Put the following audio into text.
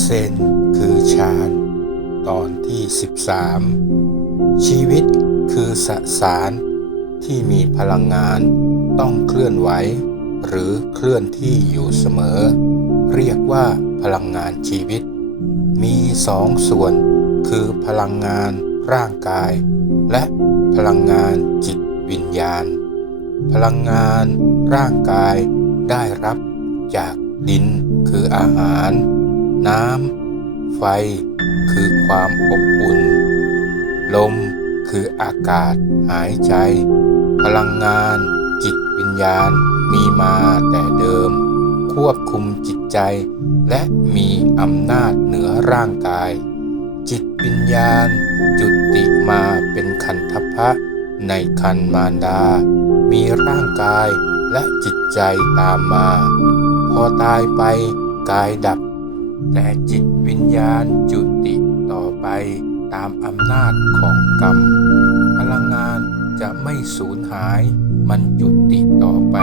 เซนคือฌานตอนที่ 13 ชีวิตคือสสารที่มีพลังงานต้องเคลื่อนไหว หรือเคลื่อนที่อยู่เสมอ เรียกว่าพลังงานชีวิต มีสองส่วนคือพลังงานร่างกาย และพลังงานจิตวิญญาณ พลังงานร่างกายได้รับจากดินคืออาหาร น้ำ ไฟ คือความอบอุ่น ลม คืออากาศ หายใจ พลังงาน จิตวิญญาณ มีมาแต่เดิม ควบคุมจิตใจ และมีอำนาจเหนือร่างกาย จิตวิญญาณ จุติมาเป็นคันทพะ ในคันมารดา มีร่างกายและจิตใจตามมา พอตายไปกายดับ แต่จิตวิญญาณจุติต่อไปตามอำนาจของกรรม พลังงานจะไม่สูญหาย มันจุติต่อไป